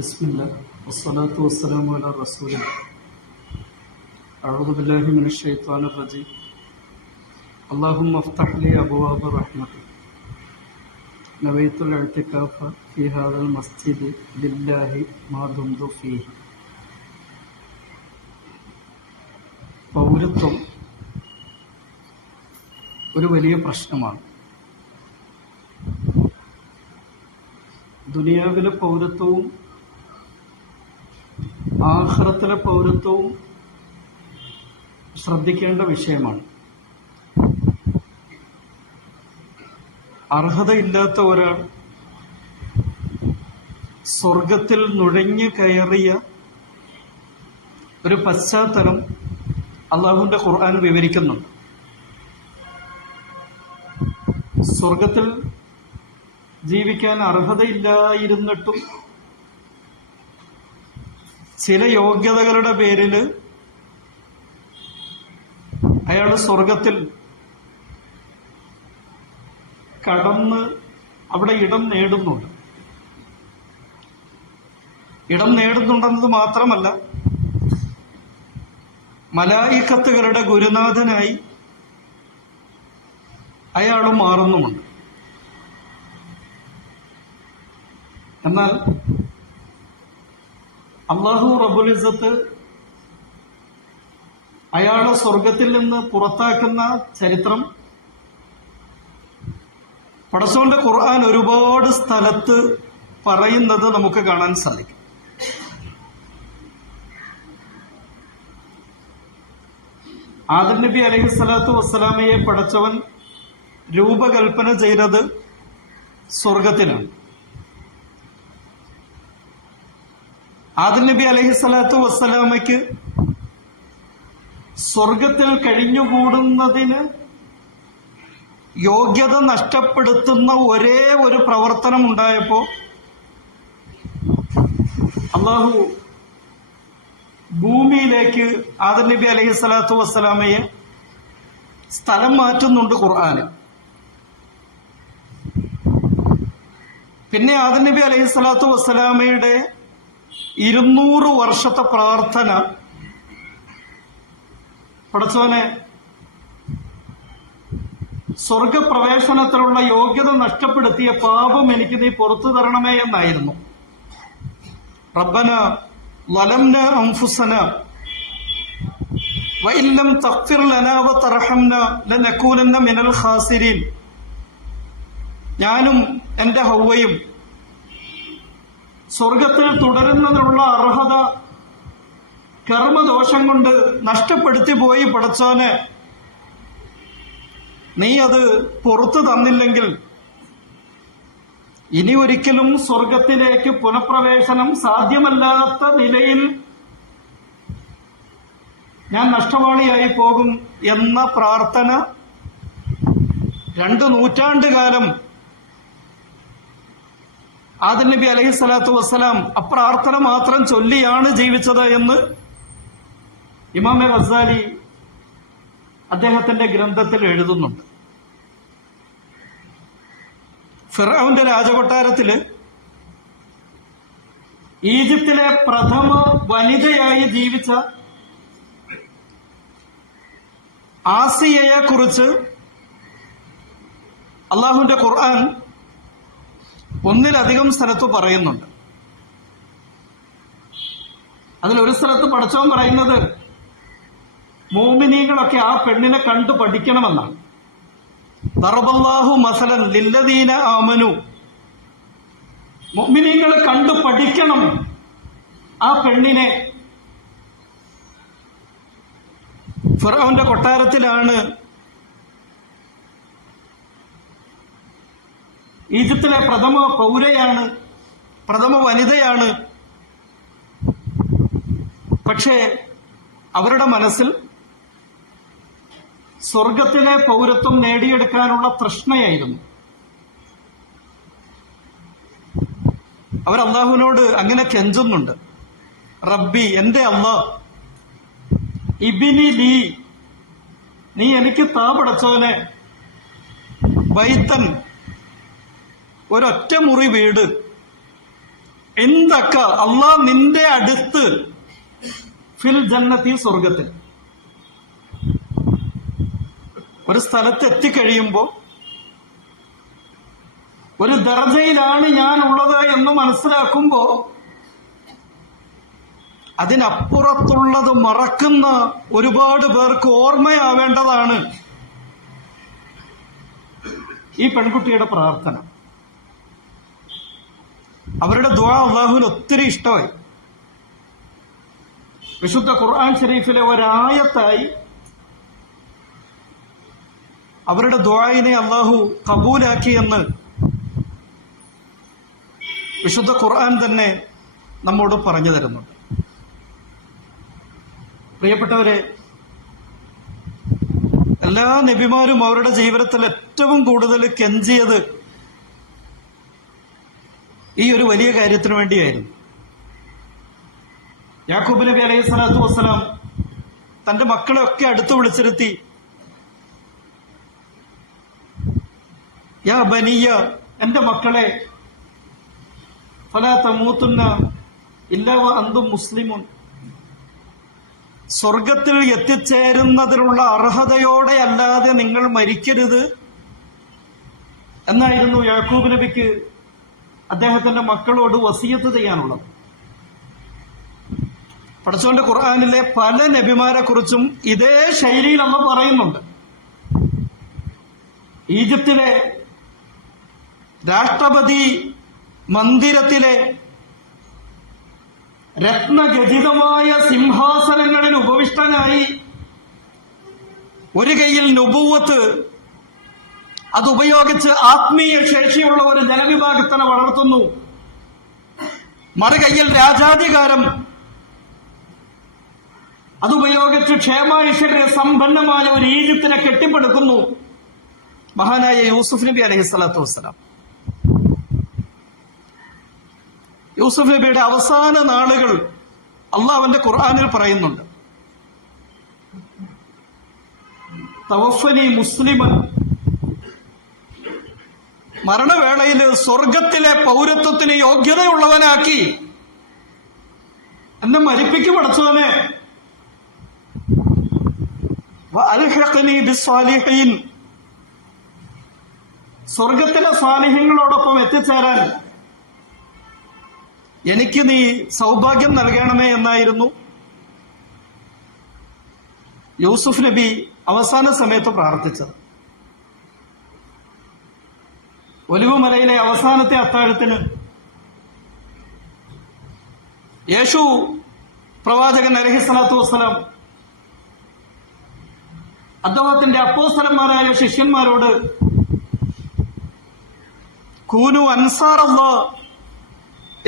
ബിസ്മില്ലാഹ് വസ്സലാത്തു വസ്സലാമു അലാ റസൂലില്ലാഹ് അഊദു ബില്ലാഹി മിനശ് ശൈത്വാനിർ റജീം അല്ലാഹുമ്മ ഇഫ്തഹ് ലി അബ്വാബ റഹ്മതിക് നവൈതുൽ ഇഅ്തികാഫ ഫീ ഹാദൽ മസ്ജിദി ലില്ലാഹി മാ ദുംതു ഫീഹി. പൗരത്വം ഒരു വലിയ പ്രശ്നമാണ്. ദുനിയാവിലെ പൗരത്വവും ആഖിറത്തിലെ പൗരത്വവും ശ്രദ്ധിക്കേണ്ട വിഷയമാണ്. അർഹതയില്ലാത്ത ഒരാൾ സ്വർഗത്തിൽ നുഴഞ്ഞു കയറിയ ഒരു പശ്ചാത്തലം അള്ളാഹുവിന്റെ ഖുർആൻ വിവരിക്കുന്നുണ്ട്. സ്വർഗത്തിൽ ജീവിക്കാൻ അർഹതയില്ലായിരുന്നിട്ടും ചില യോഗ്യതകളുടെ പേരിൽ അയാൾ സ്വർഗത്തിൽ കടന്ന് അവിടെ ഇടം നേടുന്നുണ്ട്. ഇടം നേടുന്നുണ്ടെന്നത് മാത്രമല്ല, മലായിക്കത്തുകളുടെ ഗുരുനാഥനായി അയാൾ മാറുന്നുമുണ്ട്. എന്നാൽ അല്ലാഹു റബ്ബുൽ ഇസ്സത്ത് അയാളെ സ്വർഗത്തിൽ നിന്ന് പുറത്താക്കുന്ന ചരിത്രം പടച്ചോന്റെ ഖുർആൻ ഒരുപാട് സ്ഥലത്ത് പറയുന്നത് നമുക്ക് കാണാൻ സാധിക്കും. ആദം നബി അലൈഹിസ്സലാത്തു വസ്സലാമയെ പടച്ചവൻ രൂപകൽപ്പന ചെയ്തത് സ്വർഗത്തിനാണ്. ആദം നബി അലൈഹിസ്സലാത്തു വസ്സലാമയ്ക്ക് സ്വർഗത്തിൽ കഴിഞ്ഞുകൂടുന്നതിന് യോഗ്യത നഷ്ടപ്പെടുത്തുന്ന ഒരേ ഒരു പ്രവർത്തനം ഉണ്ടായപ്പോ അള്ളാഹു ഭൂമിയിലേക്ക് ആദം നബി അലൈഹിസ്സലാത്തു വസ്സലാമയെ സ്ഥലം മാറ്റുന്നുണ്ട് ഖുർആന്. പിന്നെ ആദം നബി അലൈഹിസ്സലാത്തു വസ്സലാമയുടെ 200 വർഷത്തെ പ്രാർത്ഥന, പടച്ചോനെ സ്വർഗപ്രവേശനത്തിലുള്ള യോഗ്യത നഷ്ടപ്പെടുത്തിയ പാപം എനിക്ക് നീ പുറത്തു തരണമേ എന്നായിരുന്നു. റബ്ബന ലലംന അൻഫുസന വഇൻ ലം തഗ്ഫിർ ലനാ വതർഹംന ലനകൂനന്ന മിനൽ ഖാസിരീൻ. ഞാനും എന്റെ ഹവ്വയും സ്വർഗത്തിൽ തുടരുന്നതിനുള്ള അർഹത കർമ്മദോഷം കൊണ്ട് നഷ്ടപ്പെടുത്തി പോയി. പടച്ചോനെ, നീ അത് പുറത്തു തന്നില്ലെങ്കിൽ ഇനി ഒരിക്കലും സ്വർഗത്തിലേക്ക് പുനഃപ്രവേശനം സാധ്യമല്ലാത്ത നിലയിൽ ഞാൻ നഷ്ടവാളിയായി പോകും എന്ന പ്രാർത്ഥന 2 നൂറ്റാണ്ടുകാലം ആദം നബി അലൈഹിസ്സലാത്തു വസ്സലാം അപ്രാർത്ഥന മാത്രം ചൊല്ലിയാണ് ജീവിച്ചത് എന്ന് ഇമാം ഗസാലി അദ്ദേഹത്തിന്റെ ഗ്രന്ഥത്തിൽ എഴുതുന്നുണ്ട്. ഫിർഔന്റെ രാജകൊട്ടാരത്തില് ഈജിപ്തിലെ പ്രഥമ വനിതയായി ജീവിച്ച ആസിയയെ കുറിച്ച് അള്ളാഹുവിന്റെ ഖുർആൻ ഒന്നിലധികം സ്ഥലത്ത് പറയുന്നുണ്ട്. അതിലൊരു സ്ഥലത്ത് പടച്ചവൻ പറയുന്നത് മോമിനീകളൊക്കെ ആ പെണ്ണിനെ കണ്ടു പഠിക്കണമെന്നാണ്. ദറബല്ലാഹു മസലൻ ലില്ലദീന ആമനു. മോമിനീകൾ കണ്ടു പഠിക്കണം ആ പെണ്ണിനെ. ഫിർഔന്റെ കൊട്ടാരത്തിലാണ്, ഈജിപ്തിലെ പ്രഥമ പൗരയാണ്, പ്രഥമ വനിതയാണ്. പക്ഷേ അവരുടെ മനസ്സിൽ സ്വർഗത്തിലെ പൗരത്വം നേടിയെടുക്കാനുള്ള തൃഷ്ണയായിരുന്നു. അവർ അള്ളാഹുവിനോട് അങ്ങനെ കെഞ്ചുന്നുണ്ട്. റബ്ബി, എന്റെ അല്ലാഹ്, ഇബ്നി ലീ, നീ എനിക്ക് താ പടച്ചോനെ, ബൈത്തൻ, ഒരൊറ്റ മുറി വീട്, ഇൻദക, അള്ളാഹ് നിന്റെ അടുത്ത്, ഫിൽ ജന്നത്തി, സ്വർഗത്തിൽ. ഒരു സ്ഥലത്ത് എത്തിക്കഴിയുമ്പോ ഒരു ദർജയിലാണ് ഞാൻ ഉള്ളത് എന്ന് മനസ്സിലാക്കുമ്പോ അതിനപ്പുറത്തുള്ളത് മറക്കുന്ന ഒരുപാട് പേർക്ക് ഓർമ്മയാവേണ്ടതാണ് ഈ പെൺകുട്ടിയുടെ പ്രാർത്ഥന. അവരുടെ ദുആ അല്ലാഹുവിന് ഒത്തിരി ഇഷ്ടമായി. വിശുദ്ധ ഖുർആൻ ഷരീഫിലെ ഒരായത്തായി അവരുടെ ദുആയിനെ അല്ലാഹു കബൂലാക്കി എന്ന് വിശുദ്ധ ഖുർആൻ തന്നെ നമ്മോട് പറഞ്ഞു തരുന്നുണ്ട്. പ്രിയപ്പെട്ടവരെ, എല്ലാ നബിമാരും അവരുടെ ജീവിതത്തിൽ ഏറ്റവും കൂടുതൽ കെഞ്ചിയത് ഈ ഒരു വലിയ കാര്യത്തിന് വേണ്ടിയായിരുന്നു. യാക്കൂബ് നബി അലൈഹി സ്വലാത്തു വസ്സലാം തന്റെ മക്കളെ ഒക്കെ അടുത്ത് വിളിച്ചിരുത്തി, യാ ബനിയ, എന്റെ മക്കളെ, ഫലാ തമൂതുന്ന ഇല്ലാ വ അന്തും മുസ്ലിമുൻ, സ്വർഗത്തിൽ എത്തിച്ചേരുന്നതിനുള്ള അർഹതയോടെ അല്ലാതെ നിങ്ങൾ മരിക്കരുത് എന്നായിരുന്നു യാക്കൂബ് നബിക്ക് അദ്ദേഹത്തിന്റെ മക്കളോട് വസിയത്ത് ചെയ്യാനുള്ളത്. പടച്ചോന്റെ ഖുർആനിലെ പല നബിമാരെ കുറിച്ചും ഇതേ ശൈലിയിൽ അന്ന് പറയുന്നുണ്ട്. ഈജിപ്തിലെ രാഷ്ട്രപതി മന്ദിരത്തിലെ രത്നഖചിതമായ സിംഹാസനങ്ങളിൽ ഉപവിഷ്ടനായി ഒരു കൈയിൽ നുബുവത്ത്, അതുപയോഗിച്ച് ആത്മീയ ശേഷിയുള്ള ഒരു ജനവിഭാഗത്തിനെ വളർത്തുന്നു, മറുകൈയിൽ രാജാധികാരം, അതുപയോഗിച്ച് ക്ഷേമാഐശ്വര്യ സമ്പന്നമായ ഒരു ഈജിപ്തിനെ കെട്ടിപ്പടുക്കുന്നു മഹാനായ യൂസുഫ് നബി അലൈഹി സ്വലാത്തു വസ്സലാം. യൂസുഫ് നബിയുടെ അവസാന നാളുകൾ അള്ളാഹ് അവന്റെ ഖുർആനിൽ പറയുന്നുണ്ട്, തവഫനി മുസ്ലിമൻ, മരണവേളയിൽ സ്വർഗത്തിലെ പൗരത്വത്തിന് യോഗ്യതയുള്ളവനാക്കി എന്നെ മരിപ്പിക്കും പടച്ചവനെ, വഅൽഹിഖ്നി ബിസ്സാലിഹീൻ, സ്വർഗത്തിലെ സാലിഹ്യങ്ങളോടൊപ്പം എത്തിച്ചേരാൻ എനിക്ക് നീ സൗഭാഗ്യം നൽകണമേ എന്നായിരുന്നു യൂസുഫ് നബി അവസാന സമയത്ത് പ്രാർത്ഥിച്ചത്. ഒലിവുമലയിലെ അവസാനത്തെ അത്താഴത്തിന് യേശു പ്രവാചകൻ അലൈഹിസ്സലാത്തു വസ്സലാം അദ്ദേഹത്തിന്റെ അപ്പോസ്തലന്മാരായ ശിഷ്യന്മാരോട് കൂനു അൻസാറല്ലാഹ്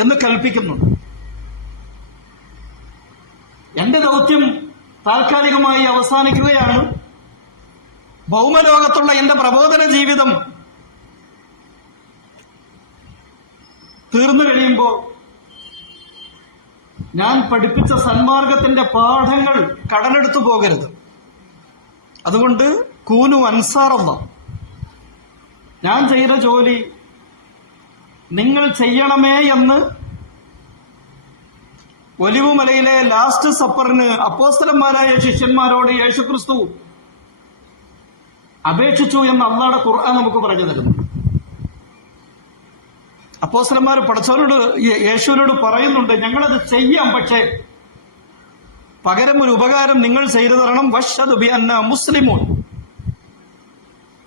എന്ന് കൽപ്പിക്കുന്നുണ്ട്. എന്റെ ദൗത്യം താൽക്കാലികമായി അവസാനിക്കുകയാണ്. ഭൗമലോകത്തുള്ള എന്റെ പ്രബോധന ജീവിതം തീർന്നു കഴിയുമ്പോ ഞാൻ പഠിപ്പിച്ച സന്മാർഗത്തിന്റെ പാഠങ്ങൾ കടലെടുത്തു പോകരുത്. അതുകൊണ്ട് കൂനു അൻസാറല്ലാഹ്, ഞാൻ ചെയ്ത ജോലി നിങ്ങൾ ചെയ്യണമേ എന്ന് ഒലിവുമലയിലെ ലാസ്റ്റ് സപ്പറിന് അപ്പോസ്തലന്മാരായ ശിഷ്യന്മാരോട് യേശുക്രിസ്തു അപേക്ഷിച്ചു എന്ന് അല്ലാഹുവിന്റെ ഖുർആൻ നമുക്ക് പറഞ്ഞു തരുന്നു. അപ്പോസ്തലന്മാർ പടച്ചവനോട് യേശുവിനോട് പറയുന്നുണ്ട്, ഞങ്ങളത് ചെയ്യാം, പക്ഷേ പകരം ഒരു ഉപകാരം നിങ്ങൾ ചെയ്തു തരണം, വഷ്ഹദു ബി അന്നാ മുസ്ലിമൂൻ,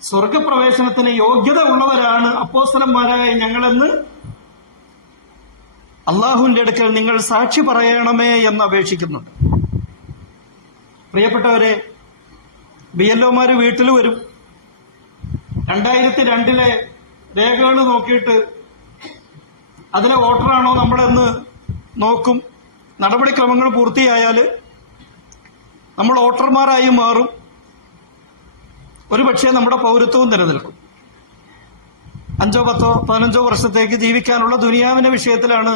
സ്വർഗപ്രവേശനത്തിന് യോഗ്യത ഉള്ളവരാണ് അപ്പോസ്തലന്മാരായ ഞങ്ങളെന്ന് അള്ളാഹുവിന്റെ അടുക്കൽ നിങ്ങൾ സാക്ഷി പറയണമേ എന്ന് അപേക്ഷിക്കുന്നുണ്ട്. പ്രിയപ്പെട്ടവരെ, BLOമാര് വീട്ടിൽ വരും. 2002 രേഖകൾ നോക്കിയിട്ട് അതിലെ വോട്ടറാണോ നമ്മളെന്ന് നോക്കും. നടപടിക്രമങ്ങൾ പൂർത്തിയായാൽ നമ്മൾ വോട്ടർമാരായി മാറും. ഒരുപക്ഷെ നമ്മുടെ പൗരത്വവും നിലനിൽക്കും. 5, 10, 15 വർഷത്തേക്ക് ജീവിക്കാനുള്ള ദുനിയാവിന്റെ വിഷയത്തിലാണ്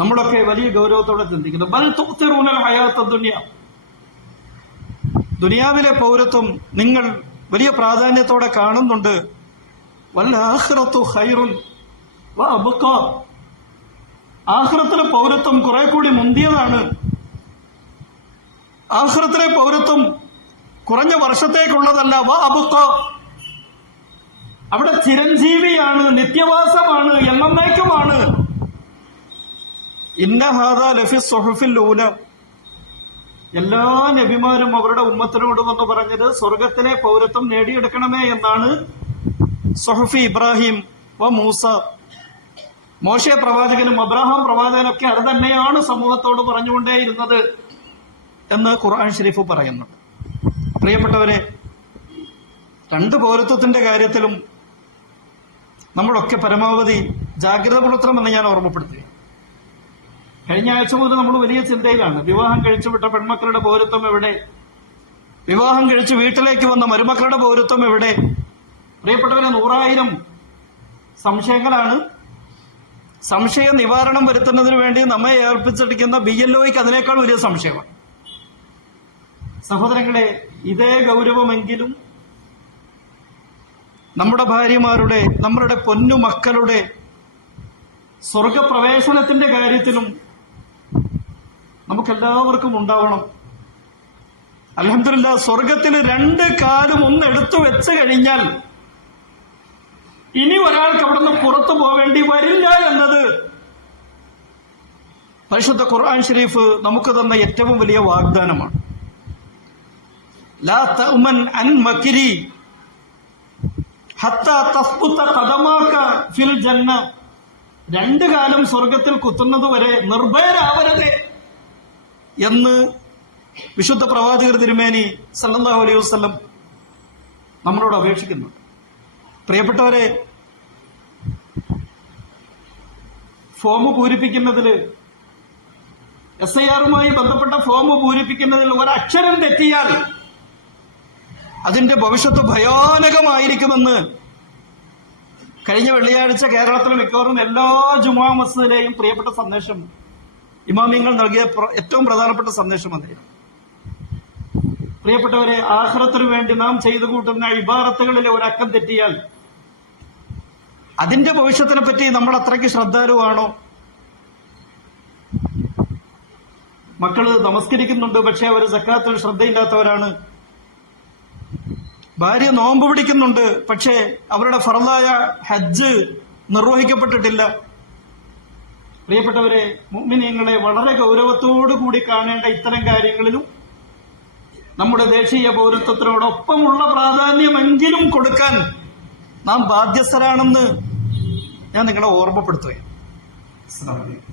നമ്മളൊക്കെ വലിയ ഗൗരവത്തോടെ ചിന്തിക്കുന്നത്. ബൽ തുഖ്തിറൂനൽ ഹയാത്തദ് ദുനിയ, ദുനിയാവിലെ പൗരത്വം നിങ്ങൾ വലിയ പ്രാധാന്യത്തോടെ കാണുന്നുണ്ട്. വൽ ആഖിറത്തു ഖൈറുൻ, വഅബ്ഖാ, ആഖിറത്തിലെ പൗരത്വം കുറെ കൂടി മുന്തിയതാണ്. ആഖിറത്തിലെ പൗരത്വം കുറഞ്ഞ വർഷത്തേക്കുള്ളതല്ല. വഅബ്ഖാ, അവിടെ ചിരഞ്ജീവിയാണ്, നിത്യവാസമാണ്, എന്നേക്കുമാണ്. ഇന്ന ഹാദാ ലഫി സുഹുഫിൽ ഊല, എല്ലാ നബിമാരും അവരുടെ ഉമ്മത്തിനോട് വന്ന് പറഞ്ഞത് സ്വർഗത്തിലെ പൗരത്വം നേടിയെടുക്കണമേ എന്നാണ്. സുഹുഫി ഇബ്രാഹിം വ മൂസ, മോശെ പ്രവാചകനും അബ്രഹാം പ്രവാചകനൊക്കെ അത് തന്നെയാണ് സമൂഹത്തോട് പറഞ്ഞുകൊണ്ടേയിരുന്നത് എന്ന് ഖുർആൻ ഷരീഫ് പറയുന്നു. പ്രിയപ്പെട്ടവരെ, രണ്ട് പൗരത്വത്തിന്റെ കാര്യത്തിലും നമ്മളൊക്കെ പരമാവധി ജാഗ്രത പുലർത്തണമെന്ന് ഞാൻ ഓർമ്മപ്പെടുത്തി. കഴിഞ്ഞ ആഴ്ച മുതൽ നമ്മൾ വലിയ ചിന്തയിലാണ്. വിവാഹം കഴിച്ചു വിട്ട പെൺമക്കളുടെ പൗരത്വം എവിടെ? വിവാഹം കഴിച്ച് വീട്ടിലേക്ക് വന്ന മരുമക്കളുടെ പൗരത്വം എവിടെ? പ്രിയപ്പെട്ടവരെ, 100,000 സംശയങ്ങളാണ്. സംശയ നിവാരണം വരുത്തുന്നതിന് വേണ്ടി നമ്മെ ഏർപ്പിച്ചിരിക്കുന്ന BLOയ്ക്ക് അതിനേക്കാൾ വലിയ സംശയമാണ്. സഹോദരങ്ങളെ, ഇതേ ഗൗരവമെങ്കിലും നമ്മുടെ ഭാര്യമാരുടെ, നമ്മളുടെ പൊന്നു മക്കളുടെ സ്വർഗപ്രവേശനത്തിന്റെ കാര്യത്തിലും നമുക്കെല്ലാവർക്കും ഉണ്ടാവണം. അൽഹംദുലില്ലാഹ്, സ്വർഗത്തിൽ 2 കാലും ഒന്ന് എടുത്തു വെച്ച് കഴിഞ്ഞാൽ ഇനി ഒരാൾക്ക് അവിടുന്ന് പുറത്തു പോവേണ്ടി വരില്ല എന്നത് പരിശുദ്ധ ഖുർആൻ ഷരീഫ് നമുക്ക് തന്ന ഏറ്റവും വലിയ വാഗ്ദാനമാണ്. ലാ തഅ്മൻ അൻ മക്രി ഹത്താ തസ്ബുത ഖദമാക ഫിൽ ജന്ന, 2 കാലം സ്വർഗത്തിൽ കുത്തുന്നത് വരെ നിർഭയരാവരുത് എന്ന് വിശുദ്ധ പ്രവാചകർ തിരുമേനി സല്ലല്ലാഹു അലൈഹി വസല്ലം നമ്മളോട് അപേക്ഷിക്കുന്നു. പ്രിയപ്പെട്ടവരെ, ഫോം പൂരിപ്പിക്കുന്നതിൽ, SIRമായി ബന്ധപ്പെട്ട ഫോം പൂരിപ്പിക്കുന്നതിൽ ഒരക്ഷരം തെറ്റിയാൽ അതിന്റെ ഭവിഷ്യത്ത് ഭയാനകമായിരിക്കുമെന്ന് കഴിഞ്ഞ വെള്ളിയാഴ്ച കേരളത്തിലെ മിക്കവാറും എല്ലാ ജുമാ മസ്ജിദിലെയും പ്രിയപ്പെട്ട സന്ദേശം, ഇമാമിങ്ങൾ നൽകിയ ഏറ്റവും പ്രധാനപ്പെട്ട സന്ദേശം അതായിരുന്നു. പ്രിയപ്പെട്ടവരെ, ആഖിറത്തിനു വേണ്ടി നാം ചെയ്തു കൂട്ടുന്ന ഇബാറത്തുകളിലെ ഒരക്കം തെറ്റിയാൽ അതിന്റെ ഭവിഷ്യത്തിനെ പറ്റി നമ്മൾ അത്രയ്ക്ക് ശ്രദ്ധാലുവാണോ? മക്കള് നമസ്കരിക്കുന്നുണ്ട്, പക്ഷെ അവർ സക്കാത്തിൽ ശ്രദ്ധയില്ലാത്തവരാണ്. ഭാര്യ നോമ്പ് പിടിക്കുന്നുണ്ട്, പക്ഷേ അവരുടെ ഫർളായ ഹജ്ജ് നിർവഹിക്കപ്പെട്ടിട്ടില്ല. പ്രിയപ്പെട്ടവരെ, മുഅ്മിനീങ്ങളെ, വളരെ ഗൗരവത്തോടു കൂടി കാണേണ്ട ഇത്തരം കാര്യങ്ങളിലും നമ്മുടെ ദേശീയ പൗരത്വത്തിനോടൊപ്പമുള്ള പ്രാധാന്യമെങ്കിലും കൊടുക്കാൻ നാം ബാധ്യസ്ഥരാണെന്ന് ഞാൻ നിങ്ങളെ ഓർമ്മപ്പെടുത്തുകയാണ്. അസ്സലാമു അലൈക്കും.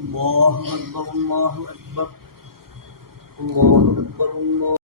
അല്ലാഹു അക്ബർ, അല്ലാഹു അക്ബർ, അല്ലാഹു അക്ബർ.